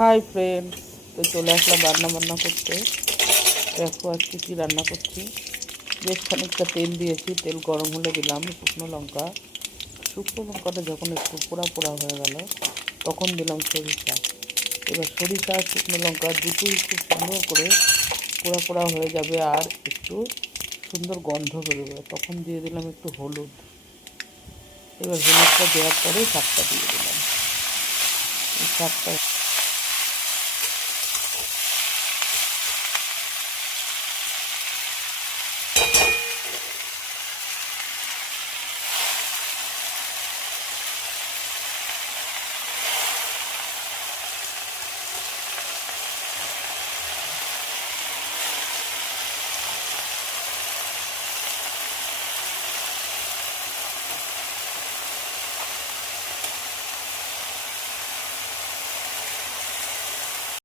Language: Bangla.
হাই ফ্রেন্ডস, তো চলে আসলাম রান্না বান্না করতে। দেখো আজকে কী রান্না করছি। বেশ খানিকটা তেল দিয়েছি, তেল গরম হলে দিলাম শুকনো লঙ্কা। শুকনো লঙ্কাটা যখন একটু পোড়া পোড়া হয়ে গেল তখন দিলাম সরিষা। এবার সরিষা আর শুকনো লঙ্কা দুটোই খুব সুন্দর করে পোড়া পোড়া হয়ে যাবে আর একটু সুন্দর গন্ধ বেরোবে, তখন দিয়ে দিলাম একটু হলুদ। এবার হলুদটা দেওয়ার পরে শাকটা দিয়ে দিলাম। এই শাকটা